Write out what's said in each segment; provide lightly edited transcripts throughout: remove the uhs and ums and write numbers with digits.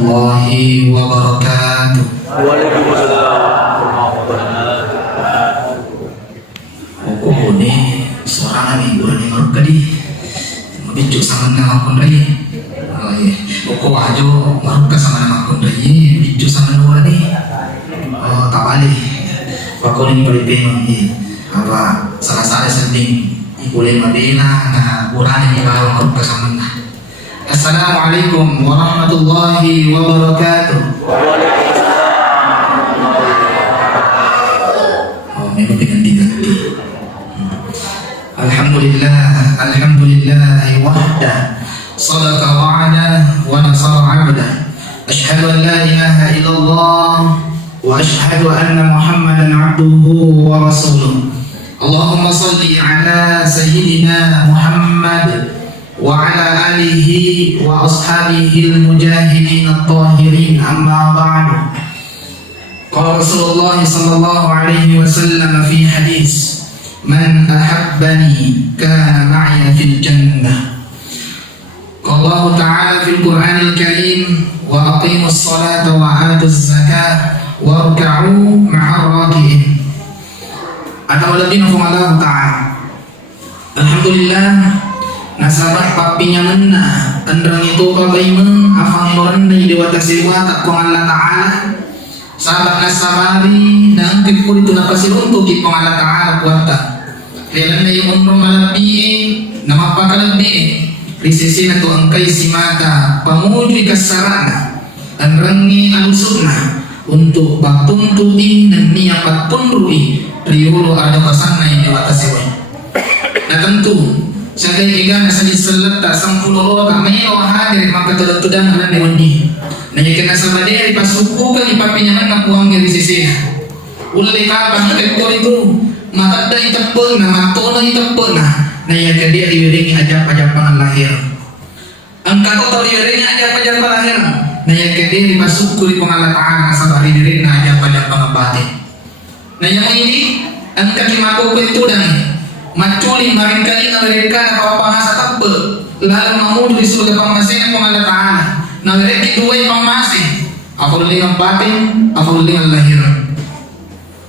warahmatullahi wabarakatuh. Waalaikumsalam warahmatullahi wabarakatuh. Aku ini seorang ibu yang baru tadi bicu sama nama kundai. Aku aja baru sama nama kundai bicu sama dua nih. Tak balik. Aku ini beripin apa salah senting ibu yang Madinah nah urang ini baru baru sama nah. Assalamualaikum warahmatullahi wabarakatuh. Memang ganti-ganti. Alhamdulillah wahda sadaqa wa'ada wa nasara 'abda. Asyhadu an la ilaha illallah wa asyhadu anna Muhammadan 'abduhu wa rasuluh. Allahumma shalli ala sayyidina Muhammad wa ala alihi wa ashabihi al-mujahidin at-tahirin amma ba'du. Qala Rasulullah sallallahu alaihi wasallam fi hadis man ahabbani kana ma'iya fil jannah. Qala Allah ta'ala fil Qur'anil Karim wa aqimus salata wa atuz zakah warka'u ma'ar raki'in. Atau lebih Allah ta'ala. Alhamdulillah nasabah papinya menna tendang itu pabaimen afang orang dari dewa tasirwa tak kong Allah ta'ala sahabat nasabari dan kipur itu napasir untuk kipong Allah ta'ala kuata kailan na yung umrong malabi na mapakalabi risisi na to ang kay si mata pamujoy kasarana ang rangi alusog na untuk batuntuin dan niya patunrui riyulo ada kasanay dewa tasirwa na tentu Sagai ikan nasa diselata sang pulo kami hadir maka tudang alam dewandi. Nanya kena sama dia pasuku kan ipapinyaman na puang dari sisi. Uli kapan tekor itu mata dah itapul na mato na itapul na. Nanya ke dia diwiringi aja pajapan lahir. Angkat atau diwiringi aja pajapan lahir. Nanya ke dia di pasuku di pengalatan sabari diri na aja pajapan batin. Nanya ini angkat di mako itu dan maculi maring kali na mereka na kapapangasa takbel lalu mamudu di surga pangmasin ng Allah Ta'ala na mereka duway pangmasin aful dengan batin aful dengan lahir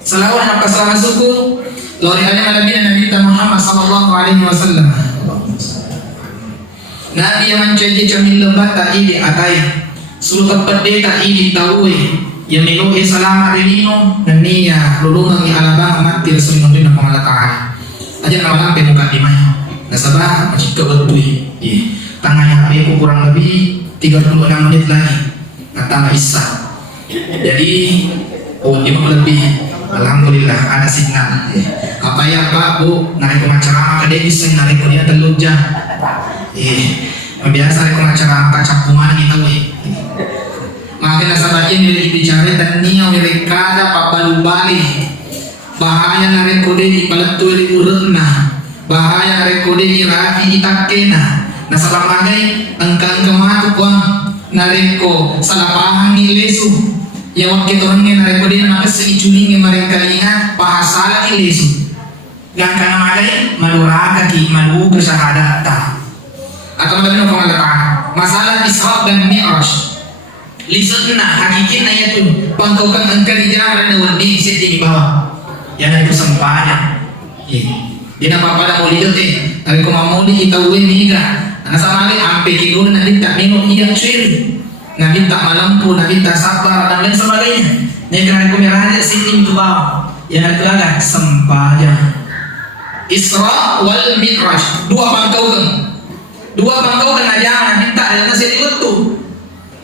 salawan ang kasama suku lori alim alabi na Nabi Muhammad sallallahu alaihi wasallam Nabi yang mencaji camil lembat tak ini atay suruh pendeta ini tauwe yang meluhi salama rinino dan niya lulungang ialabang mati rasulullah ng Allah Ta'ala aja nawalan pemuka dimai nasabah masih keberdui tangannya HP ku kurang lebih 36 menit lagi natama isa jadi dia lebih alhamdulillah ada signal apa ya Pak Bu narik pengacara dia bisa narik dia telujah biasa narik pengacara kacak kuman gitu maka nasabah ini bicara dan niya mereka ada papalu balik bahaya na rekode di palatu di urna bahaya rekode di rafi itakena na salamagay angkang kamatu kuang na reko salapahan ni lesu yang waktu orang na rekode na makasih iculing ng mereka ingat pahasala ki lesu yang kana magay maluraka ki maluga syahada ta atau nabi no pangalatan masalah Isra dan Mi'raj lisod na hakikin na yun pangkaukan ang kalijaran na wandi di bawah yang itu sempanya dia nama pada mau lihat tapi kalau mau diketahui nih kan karena sama lagi ampe tidur nanti tak minum iya ciri nanti tak malampu nanti tak sabar dan lain sebagainya yang kena kumiraja sini itu bawah yang itu agak sempanya Isra wal Mi'raj dua pangkau kan aja nanti tak ada nasi itu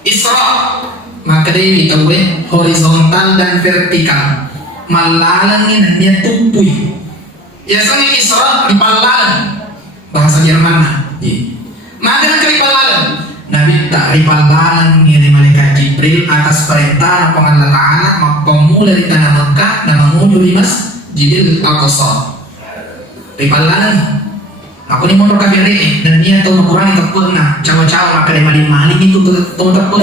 Isra maka dia diketahui horizontal dan vertikal malalangin dan dia tumpui ya sang Isra di palalan bahasa Jerman maka ke palalan Nabi tak di palalan ngirim malaikat Jibril atas perintah Allah Ta'ala mapamula di tanah Mekah dan menuju di Masjidil Aqsa di palalan aku ni mau kafir dan dia tahu Quran tepul nah cawa-cawa maka dia maling itu tahu tepul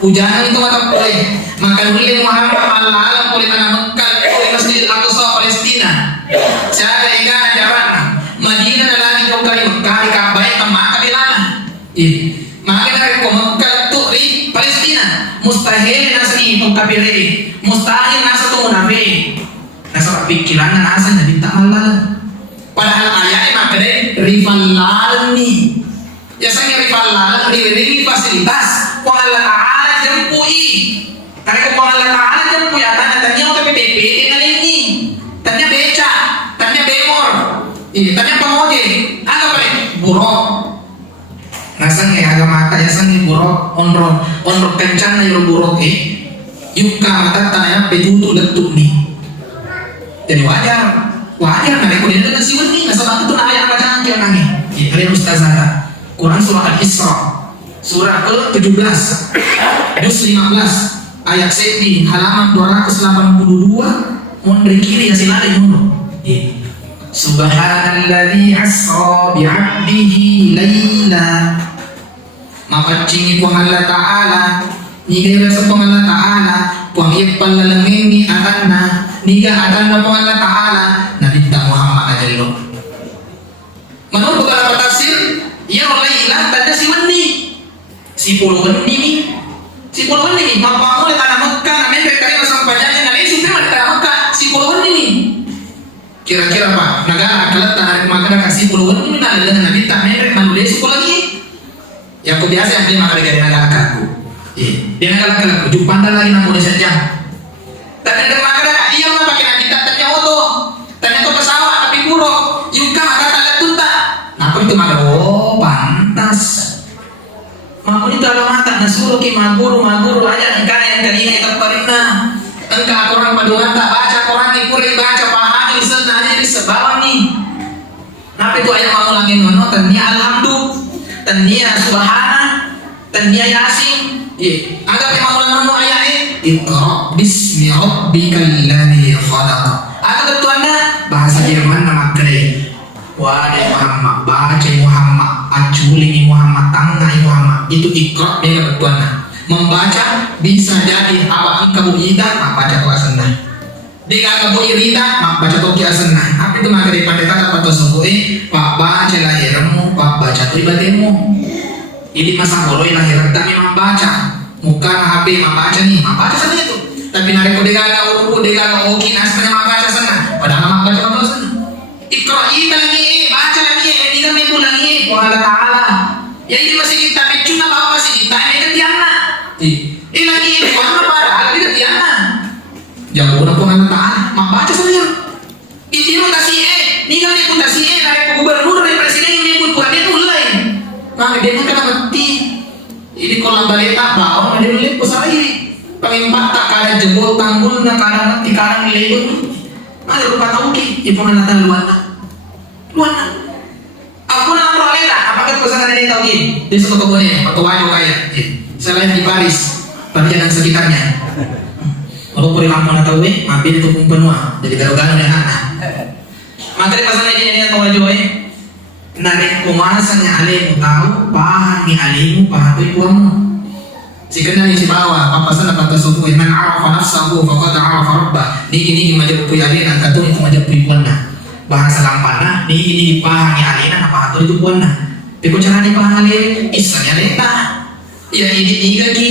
hujanan itu mata boleh maka boleh Muhammad Allah boleh tanah Mekah boleh Masjid Al-Aqsa Palestina saya ingat jalan Madinah lagi kau kali Mekah kabai teman kabilana maka dari Mekah tu di Palestina kung kapiri. Mustahil nasa itong munafik. Nasa pikiran na nasa na di tamalal. Padahal ayat makanya rivalal ni. Ya sa rivalal ni fasilitas. Kung Allah Ta'ala jampui. Karena kung Allah Ta'ala jampui atan tanya ko PP ngayon ni. Tanya beca, tanya bemor. Ini tanya pamode. Ano pa buruk. Nasa nga agama kaya sa ni buruk onro kencan na yung buruk yuka mata tanaya petutu letuk ni. Jadi wajar na ko din na siwan ni nasa bakit na ayat bacaan kaya nangi. Hari ustazah Quran surah Al-Isra surah ke-17 juz 15 ayat di halaman 282 mondre kiri ya silale mundo. Subhanalladzi asra bi'abdihi laila. Mapacingi ko Allah Ta'ala ni kaya sa Allah Ta'ala kung ipalalaming ni akan na niga akan na po Allah Ta'ala nabita Muhammad ajallo. Menurut beberapa tafsir ya laila tanda si Wani si puluhan ini mapamuli tanah Mekah na may kaya sampanya na lesu na tanah Mekah si puluhan ini kira-kira apa negara akalat tarik makna kasih puluhan ini na dengan nabi tak merek manulis ko lagi yang ko biasa yang dia makan dari negara aku dia negara aku jumpa lagi nang boleh saja tapi ada makna dia mah pakai nabi tak tanya auto tanya to pesawat tapi buruk yuka maka tak tunta nah itu maka pantas mau itu ada mata nasuruh ki maguru aja engkau yang tadinya itu parina engkau orang paduan tak baca Quran ni puri baca pahami senanya di sebawah ni. Napa itu ayat mau langin ngono tania alhamdulillah tania subhana tania yasin. Agak memang ulang ngono ayat Iqra bismi rabbikal ladzi khalaq. Agak ketuanya bahasa Jerman nama kere. Wahai Muhammad baca Muhammad aculi Muhammad tangga Muhammad itu Iqra dia ketuanya. Membaca bisa jadi apa engkau ida baca kuasana. Dia engkau irita baca kuasana. Apa itu maka daripada kata patut subuhi pak baca lahirmu pak baca pribadimu. Ini masa horoi lahiran kami membaca. Muka HP membaca nih membaca saja itu. Tapi nari ko degala uruku degala oki nasanya membaca sana. Padahal membaca sana. Iqra lagi baca lagi ini kan membulan ini Allah Ta'ala. Ya ini masih kita cuma bawa masih kita ini kan tiana. Ini lagi ini karena padahal tidak tiana. Jangan pun Allah Ta'ala membaca saja. Itu yang kasih ini kan reputasi dari gubernur dari presiden ini pun buat dia mulai. Maka dia pun kena mati. Ini kalau balita bawa dia mulai besar ini. Pengimpat tak ada jebol tanggul nak ada mati karang dilebur. Ada rupa tahu ki, ibu nak datang luana. Aku nak boleh tak? Apakah pesanan ini tahu ki? Di sekolah kebunnya, atau wajah kaya. Selain di Paris, Paris dan sekitarnya. Kalau puri lampu nak tahu mampir itu pun penuh. Jadi garu-garu dan anak. Maka di pesanan ini tahu wajah narik kumasanya alimu tahu, paham ni alimu, paham ibumu. Si kenal si bawah, apa sana kata suku man arafa nafsahu faqad arafa rabbah. Niki majap puyalina katun itu majap puibuana. Bahasa lampana niki pahami alina apa atau itu buana. Pero cara ni pahami isanya leta. Ya ini lagi.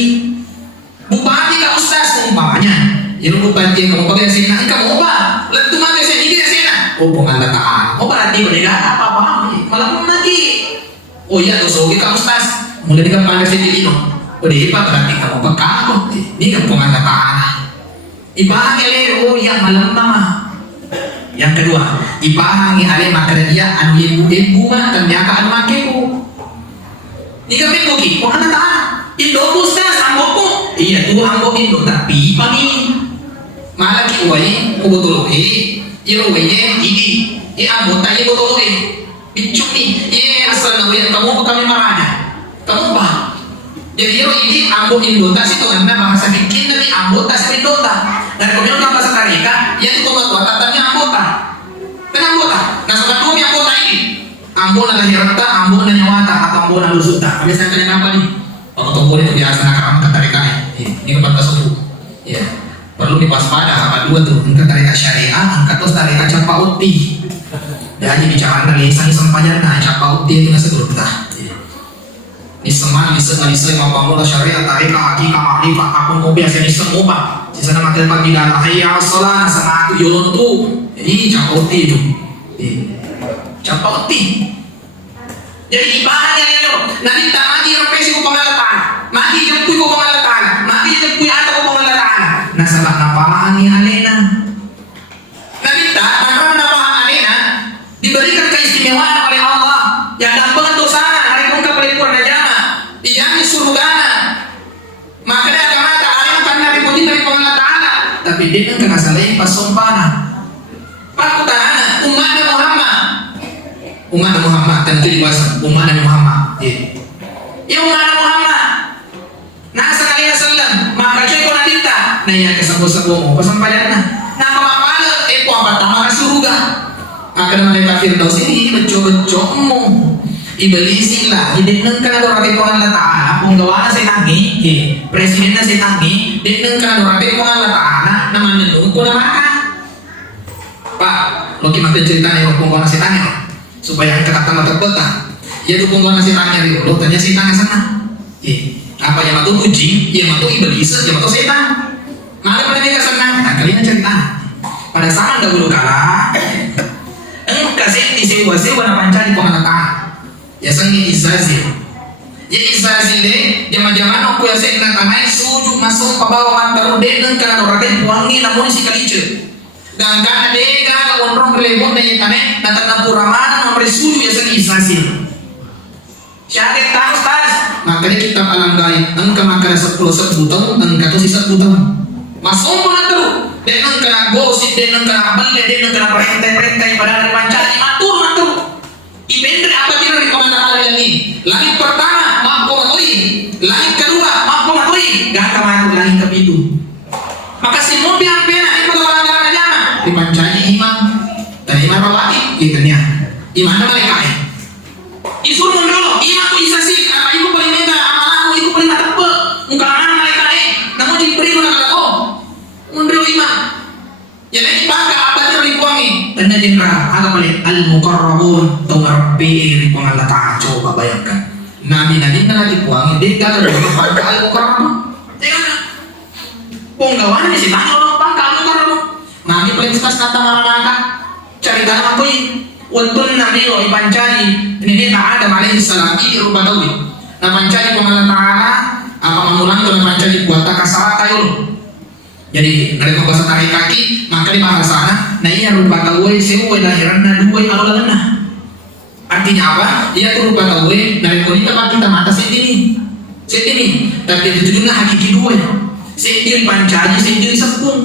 Bupati ka ustaz umpamanya. Yung bupati kamu pakai sena kamu apa? Lentu mati saya ini sena. Oh pengandataan. Oh berarti beda apa malam lagi. Oh ya dosa ka ustaz. Mulai dengan pandai sedilino. Udah ipa berarti kamu pekal ini kan pengandataan. Ibahang ele oh yang malam nama. Yang kedua, ibahang ale makarya anu ibu mah tanyaka anu makeku. Ini kan mekoki, pengandataan. Indo ustaz amboku. Iya tuh ambok Indo tapi pami. Malaki uai kubotologi. Iyo uai ini ambok tayo botologi. Bicumi, asal nawiyan kamu kami marana. Kamu bah. Jadi ini ambok Indota itu karena bahasa bikin dari anggota Indota. Dan kemudian bahasa Karika, ya itu tua tatanya anggota. Dan anggota. Nah sobat dua anggota ini, ambok na lahirata, ambok na nyawata, atau ambok na lusuta. Biasanya kalian apa nih? Kalau tombol itu biasa nak ketarika ini kepada suku. Ya, perlu diwaspada apa dua tuh? Angkat tarika syariah, angkat terus tarika capauti. Dan jadi bicara dari sang sampaian, nah capauti itu nggak segera. Ni seman ni mapamula syariat tarika hakika ma'rifah akun ko biasa ni semua di sana makin pagi dah hayya salat sama aku yontu ini capoti tu capoti jadi ibadahnya itu nanti tak magi repesi ko pangalatan magi jempuy ko pangalatan magi jempuy ato ko pangalatan nasabak napahaan ni alena nanti tak napahaan alena diberikan keistimewaan oleh Allah yang dapat dosa hari kong kapalipur na jama dijamin surgana maka dia akan mata ayam kan Nabi Muhammad dari Allah Ta'ala tapi dia kena salahin pasumpana pakutana umat Muhammad dan itu dibahas umat Nabi Muhammad ya umat Muhammad nasa kalian sallam maka cek ko nadita na yan kasabo-sabo mo pasampayan na pamapala po ang patama ka surga maka naman ay kafir daw sini bejo-bejo mo ibalisin lah hindi nang kanadorate ko ang lataana kung gawa na sa tangi presiden na sa tangi hindi nang kanadorate ko ang lataana naman nanong ko na maka pak lo kimatin cerita na kung gawa na sa tangi supaya ang kakata matagpota ya kung gawa na sa tangi rin lo tanya sa tangi sana apa yang matu kucing yang matu iblis yang matu setan maka pada mereka sana nah kalian cerita pada zaman dahulu kala kasih disewa-sewa na pancari pengalatan ya sangi Izazil ya Izazil deh jaman-jaman aku ya saya nak tanai sujuk masuk ke bawah mantaru deh dan kana dorate wangi namun si kalice dan kana deh kana onrong kelebon deh tanai dan tanah puraman memberi sujuk ya sangi Izazil syarik tas makanya kita alanggai engkau makan 10 tahun engkau tu 10 tahun masuk pun tu deh engkau gosip deh engkau beli deh engkau perintah pada pancari matur ibendre apa kira di komentar ini langit pertama mampu matui langit kedua mampu matui gak kemana langit kepitu maka si mobil pena itu kalau jalan aja dipancani imam dan imam rawati gitunya imam mereka isu dulu imam tuh isa sih apa ibu paling minta amalanku ibu paling mata pe muka anak mereka namun jadi beri mana kalau mundur imam jadi bangga apa yang dibuangi dan jenderal agak paling al-muqarrabun tumarbi di pengalatan coba bayangkan nabi na dibuangi dia gak ada bangga al-muqarrabun jangan penggawaannya sih tanya orang bangga al-muqarrabun nabi paling sekas kata marah cari dalam apa ini untun nabi lo ipancari ini tak ada alaihi salam ini rubatawi nah pancari pengalatan ta'ala apa mengulang tuh pancari buat takasara tayo jadi mereka bahasa tarik kaki maka di bahasa nah iya rupa kawai sewa lahiran na dua alulana artinya apa dia tuh rupa kawai dari konita pak kita mata setini tapi ditudungnya hakiki dua setini pancari setini sepung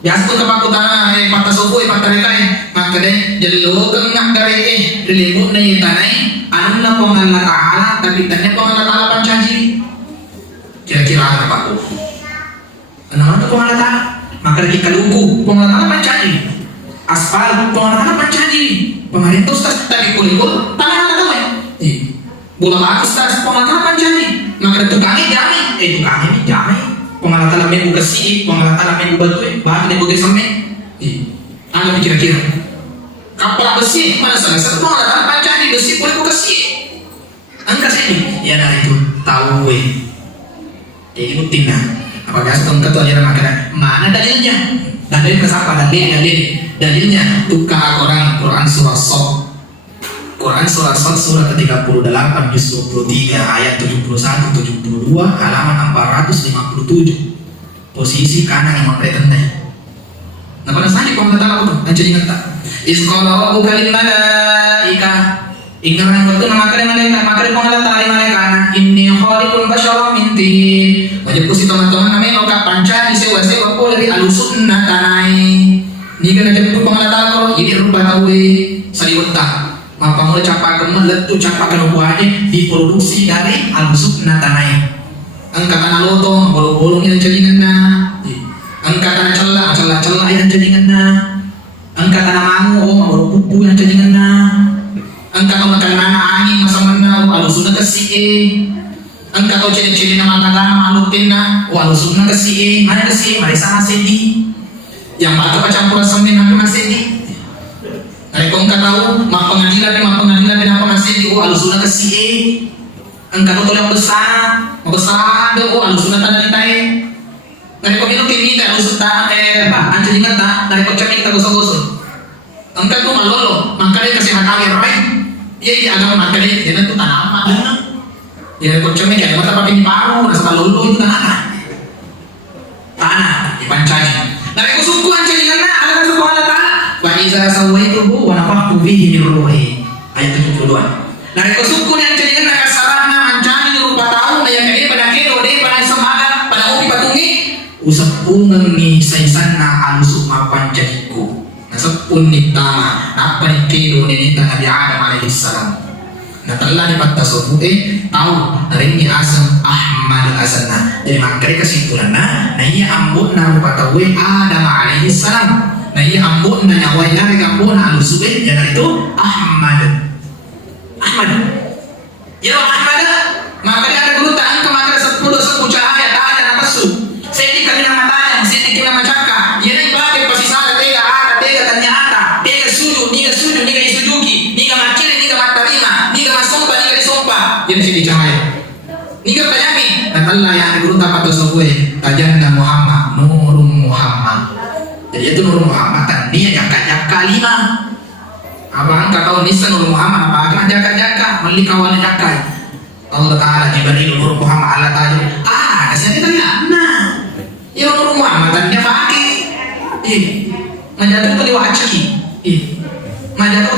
biasa tuh kepakutana patah sopo patah rekai maka deh jadi lo kengak dari dilebut na tanai anu na pengalat ta'ala tapi tanya pengalat ta'ala pancari kira-kira apa tuh kenapa tuh pengalatan? Maka lagi kaluku pengalatan pancari aspal pengalatan pancari pemerintah ustaz tadi kulikul tangan ada ya bola bagus ustaz pengalatan pancari maka tukangnya jami tukangnya jami pengalatan lamen buka si pengalatan lamen buka tuh bahkan dia buka sampai anda kira-kira kapal besi mana salah satu pengalatan pancari besi boleh buka si angka sini ya dari itu tahu jadi ikutin nah apakah setengah ketua jalan makanan mana dalilnya dalil kesapa dalilnya tukar Quran surah Sad surah ke-38 juz 23 ayat 71 72 halaman 457 posisi kanan yang memperhatikan nah pada saat itu kata apa tuh jadi ngata isqala rabbuka lil malaika ingran waktu namakan malaikat maka di pengalat tali malaikat inni khaliqun basyaram min tin wajib ku si teman-teman namanya oka panca di sewa-sewa ko dari alusunna tanai ni kan ada pengalat ko ini rupa tawe saliwata maka mulai capakan letu capakan buahnya diproduksi dari alusunna tanai angkatan aloto bolong-bolong yang jaringan na angkatan celah yang jaringan na angkatan mangu mau pupu yang jaringan na angka kau makan mana angin masa mana walau sudah kasih angka kau ciri-ciri nama tangga malutin na walau sudah kasih mana kasih mereka masih yang batu campur semen apa masih mereka angka tahu mak pengadilan dan apa masih walau sudah kasih Angkat tuh yang besar do alus sunatan dari tay. Dari kau minum kita alus sunatan anjing kita dari kau cemik kita gosok-gosok. Angkat tuh malolo, maka dia kasih hakami rai. Iya agama maka dia tuh tanah mana. Ya kau cemik ya mata pakai paru, rasa malolo itu tanah dipancani. Dari kau suku anjing kita ada suku Allah Taala. Wa iza sawaituhu wa nafakhtu fihi min ruhi. Ayat 72. Dari kau suku yang anjing kita kasarana anjani rupa tahu na yang kini pada kini ode pada semaga pada upi patungi usapungan ni saisana alusuk mapanjadiku. Nasapun ni tama apa ni kini ni Nabi Adam alaihi salam. Na telah dipatasuh tahu dari ni asam Ahmad asana. Jadi makanya kesimpulannya na iya ambun na rupa tahu Adam alaihi salam. Na iya ambun na nyawai dari ambun na alusuk jadi itu Ahmad. Ya Ahmad, maka dia ada guru tak angka maka 10 cahaya tak ada nafsu. Saya di kami nama tanya, saya di kami macaka. Ya ni bagai pasti salah tega ada tega ternyata, tega sujud, niga isujuki, niga makiri, niga matarima, niga masompa, niga disompa. Jadi saya di cahaya. Niga tanyami, dan Allah yang ada guru tak patut sesuai. Tajanna Muhammad, Nurul Muhammad. Jadi itu Nurul Muhammad dan dia jaka lima. Abang kau nisa Nur Muhammad apa akan jaka meli kawan jaka Allah Taala Jibril Nur Muhammad Allah Taala kasih kita lihat ya Nur Muhammad dan dia pakai majatu tali wacaki majatu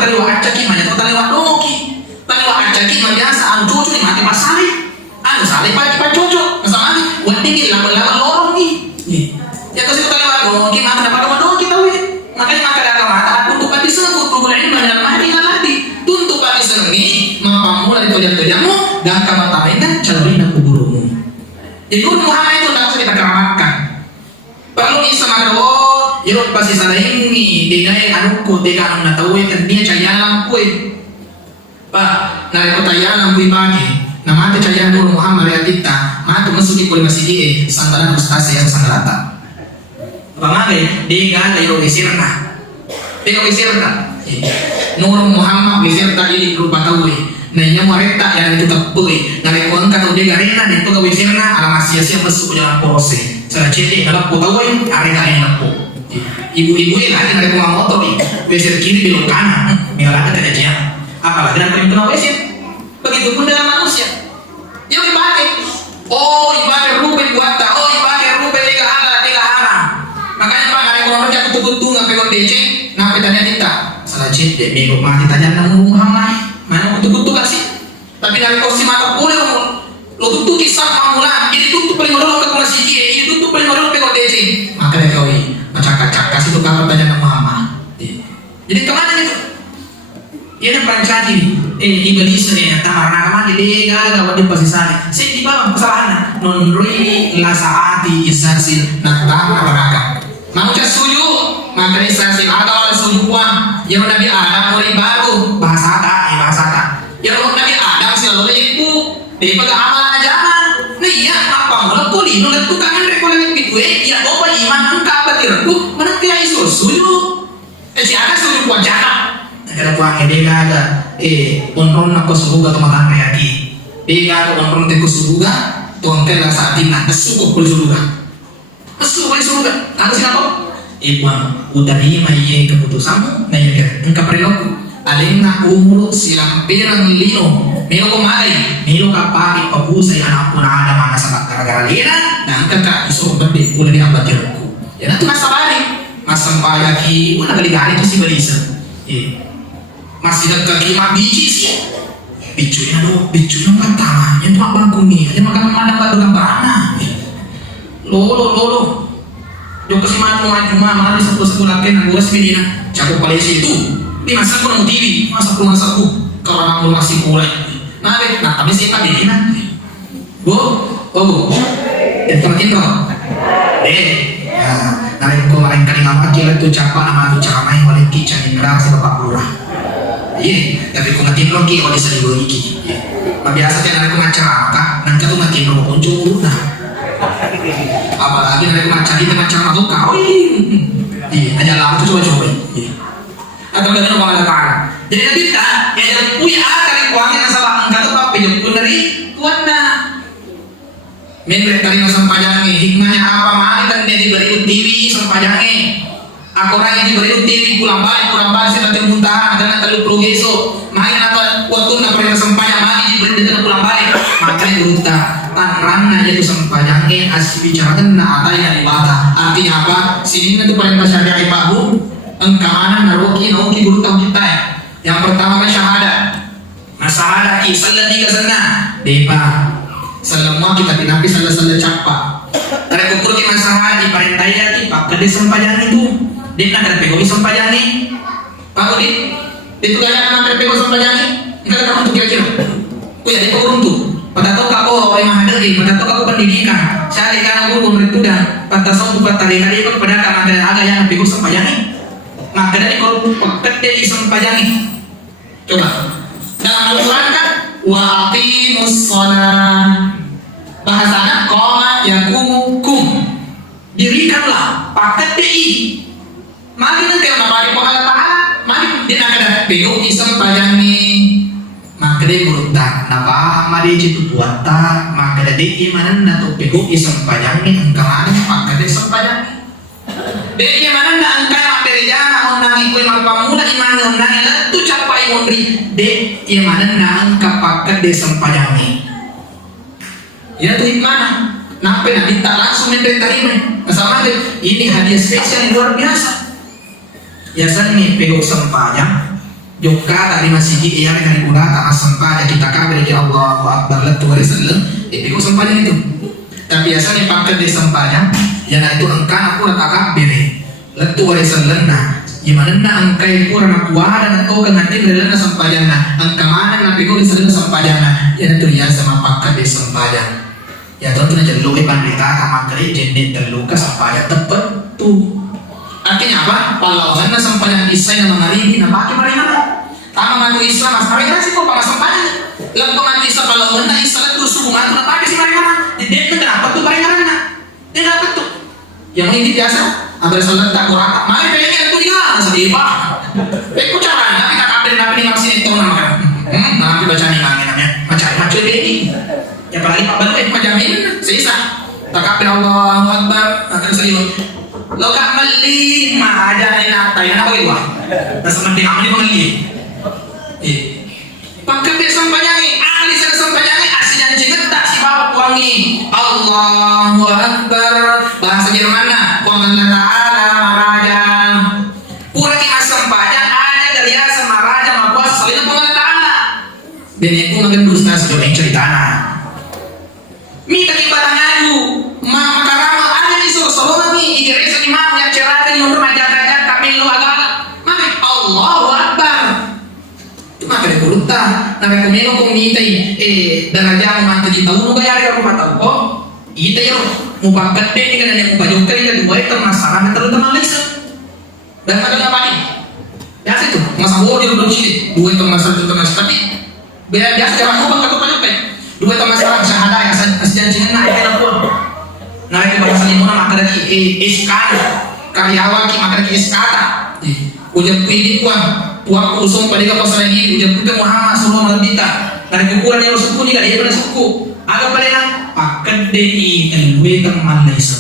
tali wadoki tali wacaki biasa anu cucu ni mati pasari anu sale pagi cucu sama ni wadingi lama lorong ni ya kasih tali wadoki mati dapat wadoki tahu makanya maka ada mata untuk kami sebut ini dalam hati ngaladi tuntut kami sengi mapamula itu jamu dan kamu tahunya calonnya kuburumu. Jadi Nur Muhammad itu tak usah kita keramatkan. Perlu isa magawo, yuk pasti sana ini dengan anuku dengan anu natawe kan dia cayalang kue. Pak, nari kota yalang kue pagi. Nama tu cayang Nur Muhammad ya kita, matu masuk di kulit masjid santaran ustaz yang sangalata. Pamagai dia gak ada yuk isirna. Dia isirna. Nur Muhammad wisirta ini rupa tahu na inya mereka yang itu tapui na ko angka to de garena de to ga wisirna ala masia-sia masuk ke dalam proses sa cete dalam potawai arena yang po ibu-ibu ini lagi na ko motor ni wisir kiri belok kanan mengalahkan kejadian apalagi nak perintah wisir begitu pun dalam manusia yang ibadah ibadah ruben buata ibadah ruben tiga ala makanya pak hari ko kerja kutu-kutu ngapegon DC na petanya kita salajit de minggu mati tanya nang Muhammad mana kutu-kutu kasih tapi dari kau si mata boleh lo tutup kisah pamulan ini tutup paling modal ke masjid ini tutup paling modal ke DC maka dia kau macak-macak kasih tu kabar tanya nang Muhammad jadi kemana itu dia ada pancati iblis ni tamar na kemana dia gawat di pasti sana saya di bawah kesalahan nonri la saati isasil natang apakah manusia sujud maka isasil ada orang sujudan yang Nabi Adam mulai baru bahasa tak yang Nabi Adam selalu ibu di pegawai ajaran nah iya apa mulai kuli nolak tu kangen rekoleksi itu ya bawa iman angka batirku mana dia isu sujud siapa sujud wajah negara puang dia ada onron nak suruga tu makan reagi dia ada onron teku suruga tuang kela saat ini nak suku kuli suruga harus siapa Ibuan udah mai keputusanmu na iya engkau perilaku alena umur silang pirang lino milo kumai milo kapagi pabusay anak pun ada mana sama gara-gara lina na engkau isu gede udah diambatirku ya nanti masa balik masa payaki udah kali-kali itu si balisa masih dekat lima biji sih bicunya kan tangannya tuh abang kuning aja makan ada gambarana lolo Jok kesimpulan mama di satu laki nang gua sepedina cakup polisi itu di masa aku nang TV masa aku kalau nang masih mulai nah kami siapa di mana bu itu nah ko kemarin kali ngapa kira tu capa nama tu camai oleh kicang indra si bapak lurah tapi ko ngatin lagi oleh seribu iki biasa kan aku ngacara nang tu ngatin lo kunjung nah apalagi dari macam itu kau aja lah itu coba atau dengan Allah Taala jadi nanti kita yang punya dari kuangnya nasabah angkat itu apa yang pun dari kuat Membre tadi sampajange hikmahnya apa? Mari kan dia diberi TV sampajange. Aku orang yang diberi TV pulang balik sih nanti muntah dan terlalu progreso. Mari apa waktu nak perintah sampajang mari diberi dan pulang balik. Makanya berunta tanran aja tu sampajange asli bicarakan na atai dari bata. Artinya apa? Sini nanti perintah syariah ibahu engkau naroki berutang kita. Yang pertama kan syahadat. Nah syahadat salat tiga sana. Depa selama kita pinapi salah capa. Karena kukur kita syahadat di perintah ya tipa kede sampajange itu. Dia nak ada pego sampajange. Pak Udin, itu gaya nak ada pego sampajange. Enggak ada untuk kira-kira. Kuya dia uruntu. Pada tahu kako orang mahadiri, pada tahu kako pendidikan. Saya kan guru itu dan pada tahu buat tali kali itu pada kan ada yang pego sampajange. Maka dari kalau kede sampajange. Coba. Dalam Al-Quran kan wa aqimus shalah. Bahasanya qama yaqukum. Dirikanlah paket DI. Mari nanti yang mabari Allah Ta'ala. Mari dia nak ada peo isam pajangi. Maka dia berutang. Napa mari jitu buata. Maka dia mana na tu peo isam pajangi. Engkau maka dia isam pajangi. Dia mana na engkau materi jana onang ikut malpamula iman onang itu capai mondri. Dia mana na engkau pakai dia isam pajangi. Ya tu hikmah. Nampai nanti tak langsung terima. Sama ini hadiah spesial yang luar biasa. Biasanya nih pegok sampajang Jokka dari masjid iya dari gula tak sampajang kita kabel ya Allah Akbar letu hari seleng pegok sampajang itu. Tapi biasanya pakai di sampajang yang itu engkau aku tak kabel letu hari seleng nah gimana na engkau itu orang aku ada atau ganti berlena sampajang nah engkau mana na pegok di seleng sampajang nah yang itu ya sama pakai di sampajang ya tentu aja lu pandita tak makai jenis terluka sampajang tepat tuh. Artinya apa? Kalau karena sampaian Islam yang mengaribi, nama pakai mereka. Tangan maju Islam, mas mereka sih kok pakai sampaian. Lalu maju Islam kalau mana Islam itu suku maju, nama pakai sih mereka. Dia kenapa tuh mereka mana? Dia kenapa tuh? Yang ini biasa, ada salat tak kurang. Mari pengen itu dia, sedih pak. Aku cara, tapi tak ada nabi ni maksud itu nama. Nanti baca ni lagi namanya. Macam ini. Ya apalagi pak baru macam ini, sisa. Tak ada Allah Akbar akan serius. Lo kak meli mah aja ini apa yang apa itu? Nasi mending amli meli. Pakai dia sampainya ahli saya sampainya asli dan jengat tak si bawa wangi. Allahu Akbar bahasa Jerman Qala ta'ala maraja. Pura kita sampainya ada dari sama raja mabuas salina Qala ta'ala. Dan itu makan dusta sudah ceritana. Minta ibadah ngadu, maka ramah ada di Solo nih, ikhlas imam yang cerita di rumah jaga-jaga kami lu agak, maka Allahu Akbar. Itu maka dia berutah, nabi kumeno kumita darajah mantap di tahun bayar ya rumah tahu kok, itu ya mubakat deh ini kan yang mubajok tadi jadi dua itu masalah terutama Malaysia. Dan ada apa nih? Biasa itu masa bodoh di sini dua itu masalah terutama tapi biasa jangan mubah kata dua itu masalah syahadah yang sejanjinya naik ke pun naik ke bahasa limona maka dari iskan karyawan ki maka dari iskata ujar pilih puang usung pada ke pasal ini ujar kita Muhammad sallallahu alaihi wasallam dari kekurangan yang suku ni dari pada suku agak pada nak pakai dei elwe teman Malaysia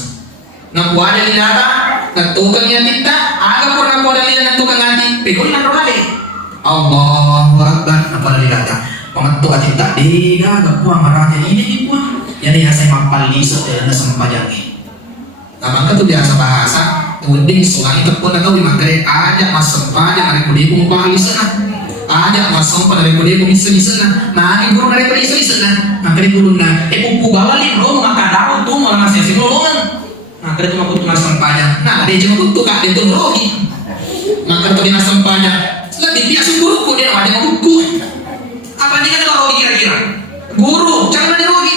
nak buat dari data nak tukang yang kita agak pun nak buat dari nak tukang nanti pekul nak rolale Allahu Akbar nak buat dari data pengetua cinta dia gak puang marahnya ini puang jadi saya mampali setelah sampajangnya nah maka tuh biasa bahasa kemudian soalnya itu pun atau dimakai ajak mas sampajang dari kuliah mumpah sana ajak mas sampah dari kuliah bisa nah ini guru dari kuliah bisa maka di guru nah pupu bawalin lo maka dapat tuh malah masih sih ngomong nah kada cuma kutu mas sampajang nah dia cuma kutu kak dia tuh rohi maka tuh dia mas sampajang lebih biasa guru kok dia ada buku apa dia kan kalau kira-kira guru jangan ada rugi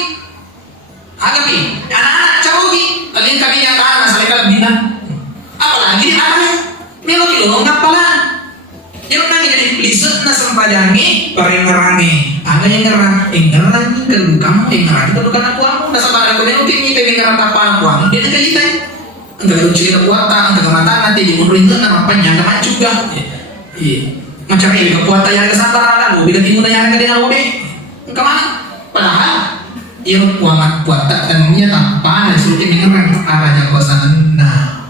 agak nih anak-anak carogi kalian kami yang tahan masalah kalau bina apalagi anaknya melodi dong ngapalan yang nanti jadi liset na sampajangi parengerangi ada yang ngerang kalau kamu ngerang itu bukan aku na sampajangi aku melodi ini tapi ngerang apa aku dia nak kita enggak lucu kita kuatan enggak mata nanti dimundurin nama panjang nama juga macam ini kekuatan yang kesabaran lalu bila timur yang dengan lobe kemana padahal Iyo puangat puatak dan niya tanpa na sulit mingerang arahnya kuasaan. Nah,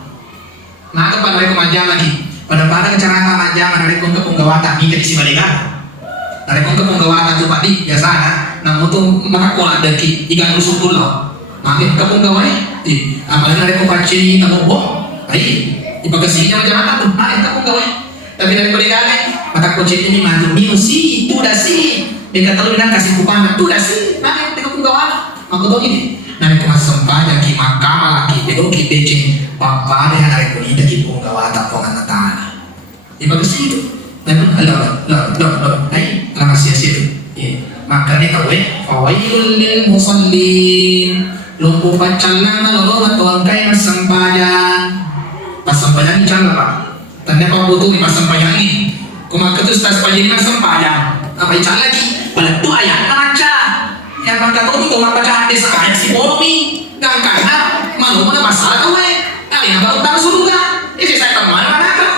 maka pada mereka majang lagi. Pada keceratan majang dari kong kepunggawata minta isi balikan. Dari kong kepunggawata tu padi biasa na. Namun tu maka kuat daki ikan rusuk pulau. Makin kepunggawai. Apalagi dari kong kacil kamu boh. Ayi, ipagasinya macam mana tu? Nah, kepunggawai. Tapi dari balikan maka kocil ini maju minus si itu dah si. Dia kata lu kasih kupang tu dah si. Nah, gawa aku tahu ini nari ko masambanya ki makama lagi pero ki becing papa de nari ko ida ki po gawa ta po na tana di bagus itu dan lo ai rahasia situ makanya kawe fawailul lil musallin lumpuh pacalna lolo matuang kay masambayan masambayan ni chala pa tanda pa butuh ni masambayan ini kumakatus tas payin masambayan apa chala ki pada tu ayat aja yang kata tu tu maka hadis sekaya si bomi dan karena malu mana masalah kau kalian baru tahu surga ini saya teman mana kan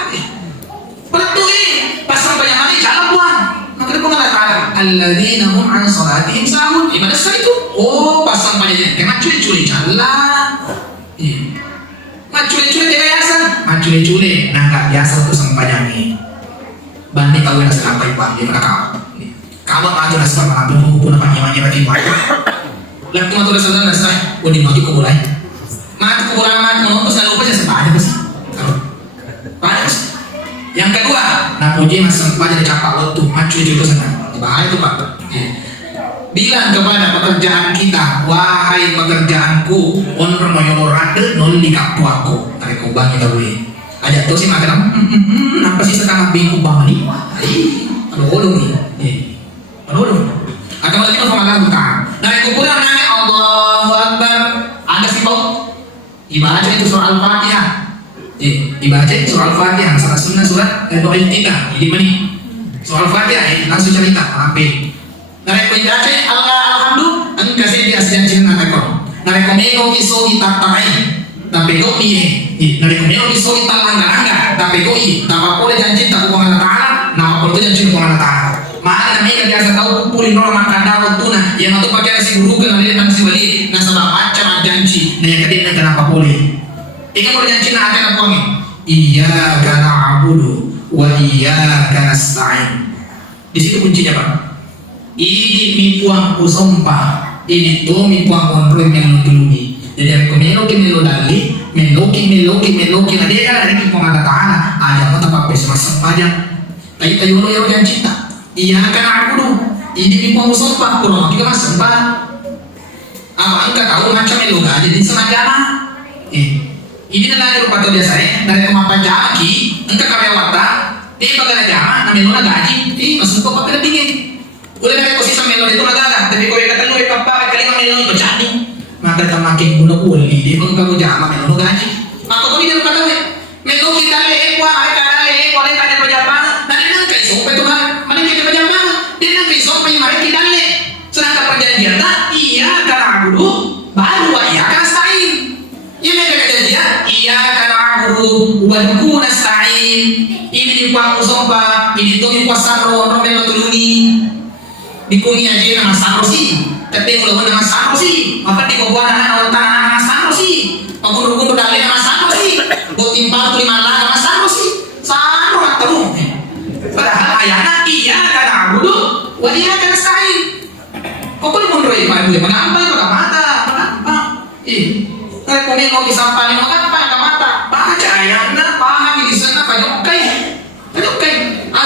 betul ini pas sampai yang mana jalan buang maka dia pun mengatakan alladzina hum an salatihim sahun gimana sih itu oh pas sampai yang curi-curi jalan curi-curi dia biasa curi-curi nah nggak biasa untuk sampai yang ini banding kau yang sampai bang dia mereka kalau maju dasar mengambil buku apa nyamannya bagi baik lalu maju dasar dasar udah maju ke mulai maju ke mulai maju mau selalu aja sebanyak sih banyak yang kedua nah puji mas sempat jadi capak waktu maju itu sana bahaya itu pak bilang kepada pekerjaan kita wahai pekerjaanku on permoyong rade nol di kapu aku tarik kubang kita boleh aja tuh sih makan apa sih setengah bingku bang ini aduh odong nih menurut akan lagi Allah Ta'ala dari kuburan nanya Allahu Akbar ada si bau dibaca itu surah Al-Fatihah dibaca itu surah Al-Fatihah salah surat doa intiqah ini mana surah Al-Fatihah langsung cerita ambil dari kubaca Allah alhamdulillah engkau kasih dia sejanjian anakku dari kumego kisah ditatai tapi kau ini dari kumego kisah ditalangga tapi kau ini tak boleh janji tak Allah Ta'ala nama boleh janji Allah Ta'ala mana namanya biasa tahu kumpulin orang makan dapat tuna yang atau pakai nasi guru kan ada nasi balik nasabah macam janji nah yang kedua kenapa boleh ini mau janji nak ada apa ni iya kana abudu wa iya kana stain di situ kuncinya pak ini mipuang usompah ini tuh mipuang kontrol yang melungi jadi aku meloki nah dia kan ada mipuang Allah Ta'ala ada apa tak pes masa panjang tapi tayo lo yang cinta iya kan aku dulu ini mipuang usompah kurang juga mas sembah apa engkau tahu macam meloga jadi sengaja ini adalah rupa tu biasa dari kemampuan jaki engkau karyawata dia bagai jama na meloga gaji masuk kau pakai dingin udah dari posisi melon itu nagagak tapi kau yang kata lu ipapa kalima melon itu jadi maka kita makin guna uli dia pun kamu jama melon gaji maka kau tidak kata melon kita lewa ada lewa ada tanya pejabat nanti nangkai sampai Tuhan mana kita pejabat dia nangkai sampai mari kita le sedangkan perjanjian iya karena aku dulu baru iya kan stain ya mereka perjanjian iya karena aku buatku nastain ini di kuang usompa ini tuh di kuasa roh melon tulungi dikungi aja nama sarosi tapi kalau nama sarosi maka di bawah nama tanah sarosi pengundur-undur dalil nama sarosi buat timpal tu lima lah nama sarosi saro atau padahal ayahnya iya karena abudu wajah kan sain kok boleh mundur iman gue mengapa itu tak mata mengapa kalau kau mau disampaikan mengapa yang tak mata baca ayahnya paham di sana pajokai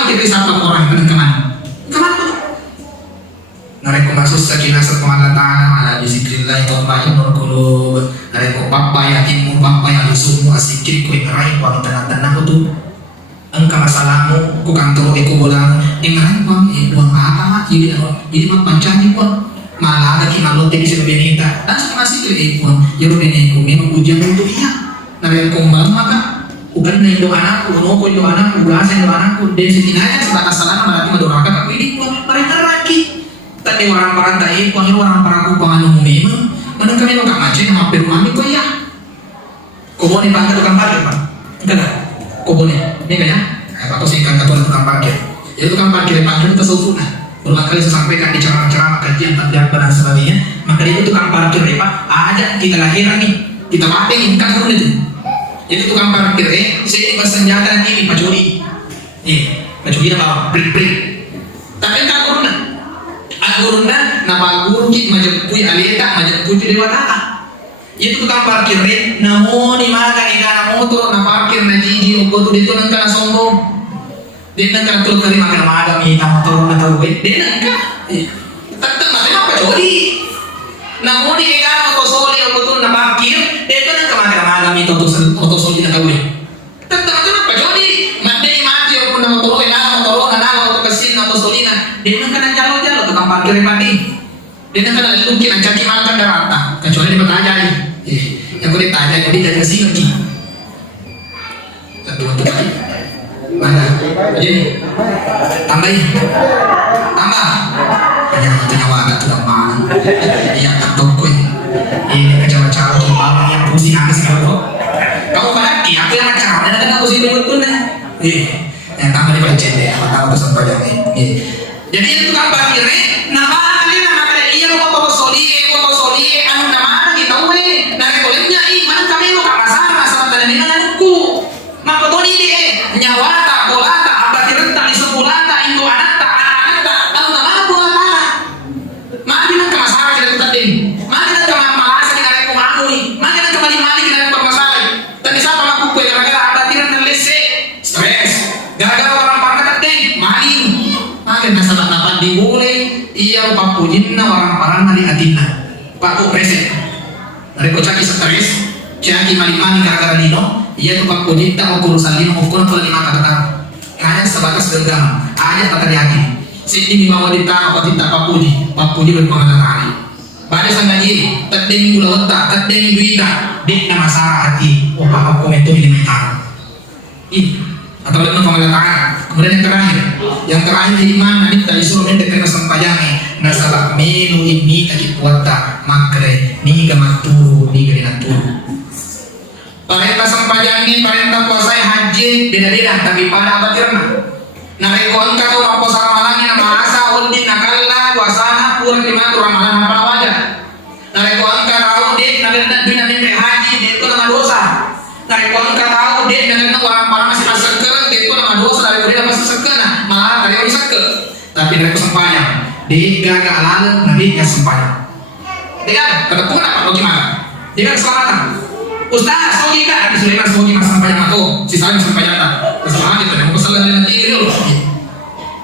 kita disapa orang kemana nareko masuk sakinah Allah Ta'ala ala bizikrillah wa ma'inul qulub nareko papa yakinmu papa yang disuruh asikir ku ingrai ku tanah-tanah itu engkau masalahmu ku kantor iku bolang ingrai ku buang apa ini mah pancani pun malah ada kinalote di sini benita dan masih ke iku yoro beniku memang ujian untuk iya nareko mbang maka bukan na indo anakku no ko indo anakku gasa indo anakku dan setinanya sebatas salah berarti madoraka tapi ini mereka lagi tapi orang parantai kuang orang paraku panganu memang mana kami lo macam nama perumami ko ya kobone bangka tukang parkir pak enggak kobone ini kan ya atau sih kan ketua tukang parkir itu tukang parkir panggil ke sultan berulang kali saya sampaikan di ceramah-ceramah kajian tentang dan sebagainya Maka itu tukang parkir Pak, ajak kita lahiran nih, kita mati kan guru itu. Itu tukang parkir saya pas senjata nanti pacuri. Pacuri apa? Break. Tapi kan guru nama guru kita majak pui aleta, majak pui dewata. Itu tukang parkir namun di mana kan motor na parkir na jiji ogo tu dito nang kana sombong. Dia nang kana tulog kali makan maga mi motor na tahu dia nang ka. Tetap mati apa pacuri. Namun di negara otosoli ang betul na parkir, dito nang kamaga-maga ito otosoli na kawin. Tentang ito na pa, Jody, mandi mati o kung na motor, na otokasin na otosoli na, di nang ka nang jalo-jalo, tukang parkir ay mati. Di nang ka nang lukin, ang tiyaki makan na rata, kecuali di batajay. Yang ko di tajay, hindi dahil kasi nag Satu waktu tadi. Mana? Jadi, tambah. Kanya wadah tulang mahal. Iya, kantor ko ini kecewa-cewa di bawah yang pusing aja sih kalau kamu pada aku yang macam dan kan aku sih betul nah. Yang tambah di pencet deh, apa tahu pesan pajak nih. Jadi itu kan parkir nama kali iya motor soli, anu nama kita tahu nih. Nah koleknya mana kami lo kasar sama tadi nanganku. Maka tuh ini nyawata, bolata, apa direnta di sepulata, itu anata, tahu nama aku lah. Maki nang kamasara kita tadi. Maki nang kamalasa kita reko manu ni. Maki nang kamali-mali kita reko permasalahan. Tadi siapa aku kue gara-gara ada tiran dan lese, stres. Gara-gara orang parah tadi, maling. Maki nang sabat dapat dibully. Iya papujin na orang parah nali atina. Paku present. Reko caki stres, caki mali-mali gara-gara nino. Iya tu papujin tak urusan lino ukuran pula 5 kata. Hanya sebatas genggam. Hanya kata yakin. Sini di bawah dita apa tinta papuji berpengaruh. Pada sangaji tadeng gula otak tadeng duita dek nama sarah hati apa komentu milimeter. Atau dengan pengaruh. Kemudian yang terakhir iman nanti tadi suruh mendekat sampayane nasalah menu ini tadi kuata makre ni gamaturu ni garinaturu. Parenta sampayane parenta puasa haji beda-beda tapi pada apa tirna. Nareko angka tu apa saramalangi na bahasa undi nakalla wasana pura lima tu ramalan apa wajah. Nareko angka tahu dek nagenda bina bina haji dek tu nama dosa. Nareko angka tahu dek nagenda orang para masih masaker dek tu nama dosa dari dia masih seker nah malah dari orang seker. Tapi nareko sempayang dek gagal alalan nabi nya sempayang. Dia ketemu apa bagaimana? Dia keselamatan. Ustaz, sogi kan? Sulaiman sogi mas sempayang aku. Sisanya sempayang tak. Kesalahan kita mau kesalahan dengan tinggi dulu.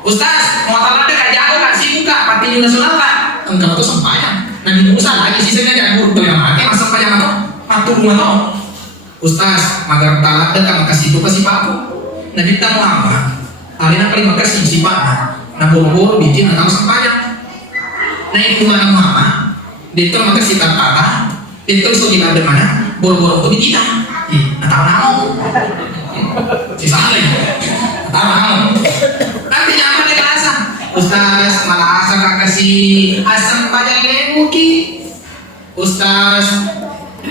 Ustaz, mau tahu ada jago kan sibuk kak, pati nasional kak. Engkau tuh sempayang. Nabi Musa lagi sisanya jago. Tuh yang mati mas sempayang atau patu rumah tau. Ustaz, magar talat dan kasih itu kasih paku. Nabi kita mau apa? Alina paling makasih si pak. Nah boro-boro bikin atau sempayang. Nah itu mana mau apa? Itu makasih tak apa? Itu sudah ada mana? Boro-boro itu di kita. Tahu nama. Sisa lagi. Tahu. Nanti jangan pakai asa. Ustaz, malah asa kak kasih asam pajak demuki. Ustaz,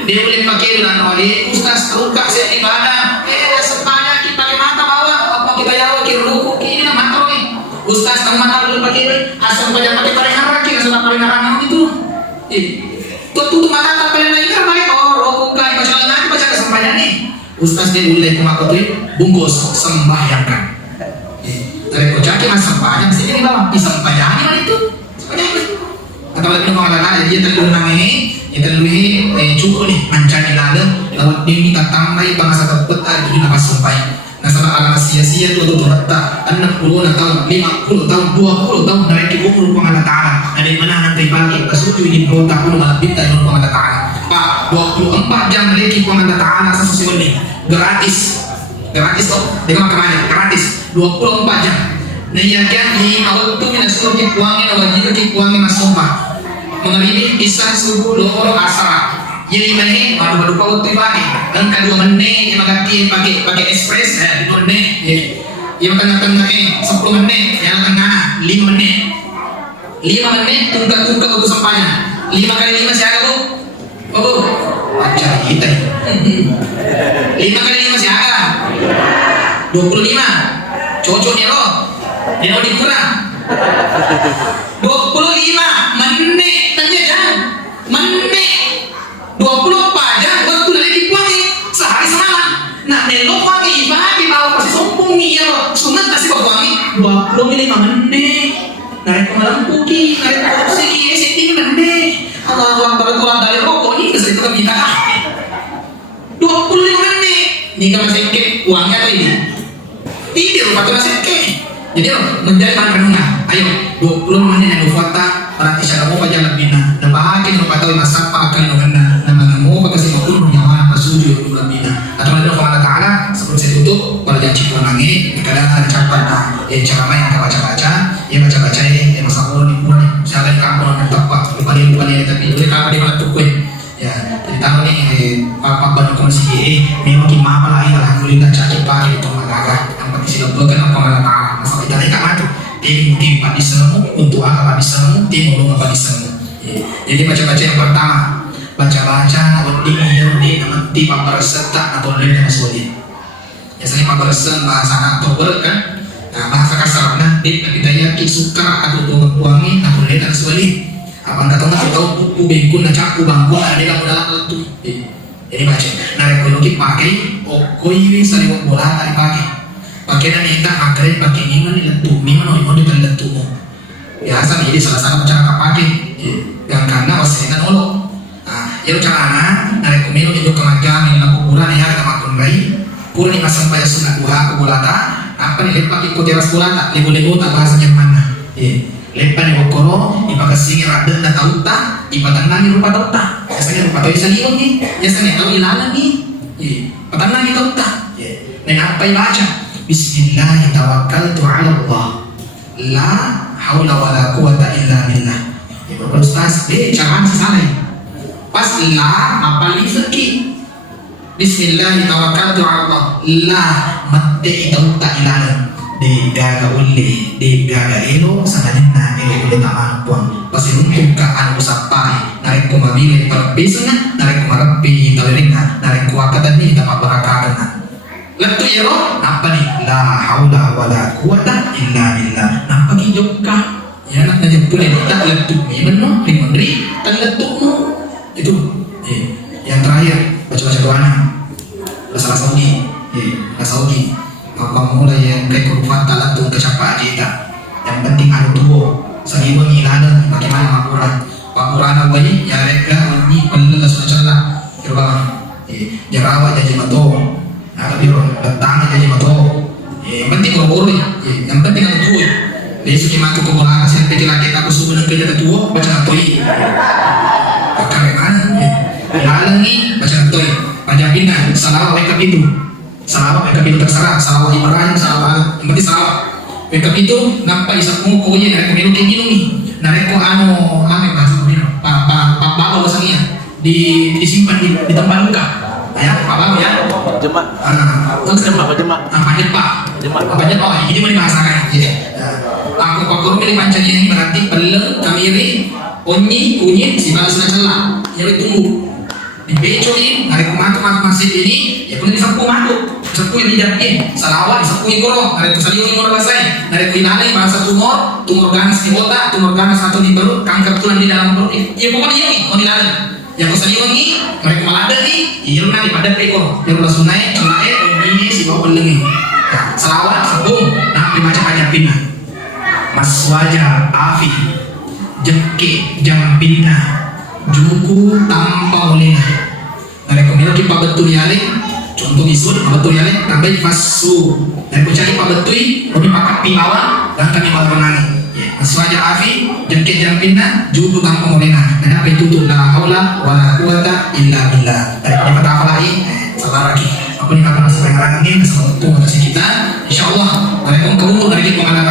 dia boleh pakai dengan oli. Ustaz, ruka saya ibadah. Asam pajak kita pakai mata bawah. Apa kita jawab kiri ruku kiri mata oli. Ustaz, kamu mata boleh pakai asam pajak pakai paling haram kira sudah paling haram itu. Tutup mata tak paling lagi kan pakai ruku kai baca lagi baca kesampaian nih. Ustaz dia boleh kumakotin bungkus sembahyangkan. Dari kocaki mas sembahyang sih ini bawah disembahyang mana itu? Atau lagi mengatakan dia terlalu namanya, dia terlalu cukup nih mencari nada lewat dia minta tambah bangsa terpeta itu nama sembahyang. Nah sama alam sia-sia itu tuh rata 60 tahun, 50 tahun, 20 tahun dari umur pengalaman. Ada di mana nanti pagi basuju di kota pun malah bintang umur pengalaman. Pak, 24 jam lagi pengalaman ta'ala sesuai ini gratis toh dengan kemana gratis 24 jam nah yang di awal itu minat suruh kikuangin wajib kikuangin masumpa mengalami kisah subuh lohor asara jadi ini baru waktu pagi dan kedua menit yang mengganti pakai ekspres 2 menit yang tengah-tengah 10 menit yang tengah 5 menit 5 menit tunggu untuk sempanya 5 kali 5 siapa bu? Oh, baca kita 5 kali 5 siapa? 25 cocoknya lo dia mau dikurang 25 menit tanya jangan Menek 24 jam waktu dari wangi sehari semalam. Nah nelo wangi ibadah bawa pasti sombong nih ya. Sunat kasih bawa wangi 25 menit. Narik malam puki, narik kursi, setting menit. Allah Akbar keluar dari rokok ini kesel itu kita. 25 menit. Ini kalau sedikit uangnya tuh ini. Tidur pakai sedikit. Jadi menjadi pandangan. Ayo 20 menit yang dufata. Berarti saya mau baca lebih nah. Dan bahagia lupa tahu masa apa akan mengenal. Nama kamu pakai si maupun nyawa pasuju lebih nah. Atau ada Allah Taala sebelum saya tutup pada janji pulangi. Kadang ada capai nah. Cara main kita baca-baca. Ya baca-baca ya masa Allah nih pulang. Saya lagi kampung yang tepat. Lupa dia tapi boleh kapan dia malah tukui. Ya jadi tahu nih apa banyak kondisi memang gimana lah alhamdulillah cakap pakai itu magaga. Yang penting sih lebih kan apa Allah Taala. Masalah kita ini kan tim padi semu untuk apa padi semu tim ulung padi semu. Jadi baca-baca yang pertama baca-baca undi nanti paparserta atau lain yang sulit. Biasanya paparserta bahasa atau kan. Nah bahasa kasarnya kita yakin suka atau tuh wangi atau lain yang sulit. Apa nggak tahu buku bengkul na caku bangku ada yang dalam itu. Jadi baca. Nah ekologi pakai okoi sari bola tadi pakai. Pakai dan kita akhirnya pakai ini letup, ini mana mau diletup. Biasa jadi salah satu cara pakai. Yang karena wasilinan olok. Nah, yang cara narik kumilu itu kemajuan ini lampu bulan ya kita makan bayi. Kurang ini masang pada sunat buah kubulata. Apa nih lepas ikut teras bulata, lebo-lebo tak bahasanya mana. Lepas nih okoro, ibadah singi raden dan tauta, ibadah nani rupa tauta. Biasanya rupa tauta saliun nih, biasanya tahu ilalan nih. Petang nani tauta. Dan apa yang baca? Bismillah tawakkaltu ala Allah. La haula wala quwata illa billah. Ya Bapak Ustaz, jangan salah. Pas la apa li fikih. Bismillah tawakkaltu ala Allah. La mati tauta ilalan. De gaga ulle, de gaga elo sanadina elo kulit amapuan. Pasti untuk kaan usapai. Narik ko mabili para besona, narik ko marapi tawiringa, narik ko akatan ni tama barakakan. Letu ya roh, apa nih? La haula wala quwata illa billah. Nah pagi jokka, ya nak nanya boleh tak letu ni benar, rimandri tak letu no. Itu, yang terakhir baca-baca doanya. Bahasa Saudi, bahasa Saudi. Maka mulai yang kayak kurufat tak letu kecapai kita. Yang penting ada tubuh. Sagi mengiladan bagaimana mapuran. Mapuran apa ni? Ya reka ni perlu sudah celah. Kira jarawat jadi matong. Nah tapi datang jadi matong. Yang penting buru-buru ya. Yang penting ada tubuh. Besok kita tu kebola kasih kecil lagi aku subuh dan kerja tua baca atoi. Pakai mana? Lalang ni baca atoi. Baca pindah. Salah wake up itu. Salah wake up itu terserah. Salah ibaran salah. Yang penting salah. Wake up itu nampak isapmu koye narik pemilu kayak gini nih. Narik ko apa bahasa pemilu? Pak bahasanya disimpan di tempat luka. Ya, apa ya? Jemaah. Jemaah. Ini mau dibahasakan. Aku pakai ini panjang ini berarti peleng, kamiri, kunyit, si balas celah. Yang ditunggu. Dibecoin, hari kematu masjid ini, ya punya disapu matu, disapu yang dijadiin, salawat disapu yang korong, hari kusaliung yang selesai, dari kuinalai bahasa tumor ganas di otak, tumor ganas satu di perut, kanker tulang di dalam perut, ya pokoknya ini, mau dilalui. Yang kusaliung ini, mereka malada nih, irna di padat ekor, yang udah sunai, celai, ini si bawah pelengi, salawat, sabung, nah dibaca aja pindah, mas wajah, afi, jengke, jangan pindah. Juku tanpa oleh mereka memiliki pak betul yale contoh isun pak betul yale tambah fasu dan mencari pak betul lebih pakai piawan dan kami malah menangi aswaja afi jengke jampina juku tanpa oleh dan apa itu tuh la haula wala quwata illa billah dari pertama lagi sabar lagi apa nih kata sebenarnya ini kesempatan untuk kita insyaallah mereka kamu dari kita mengenal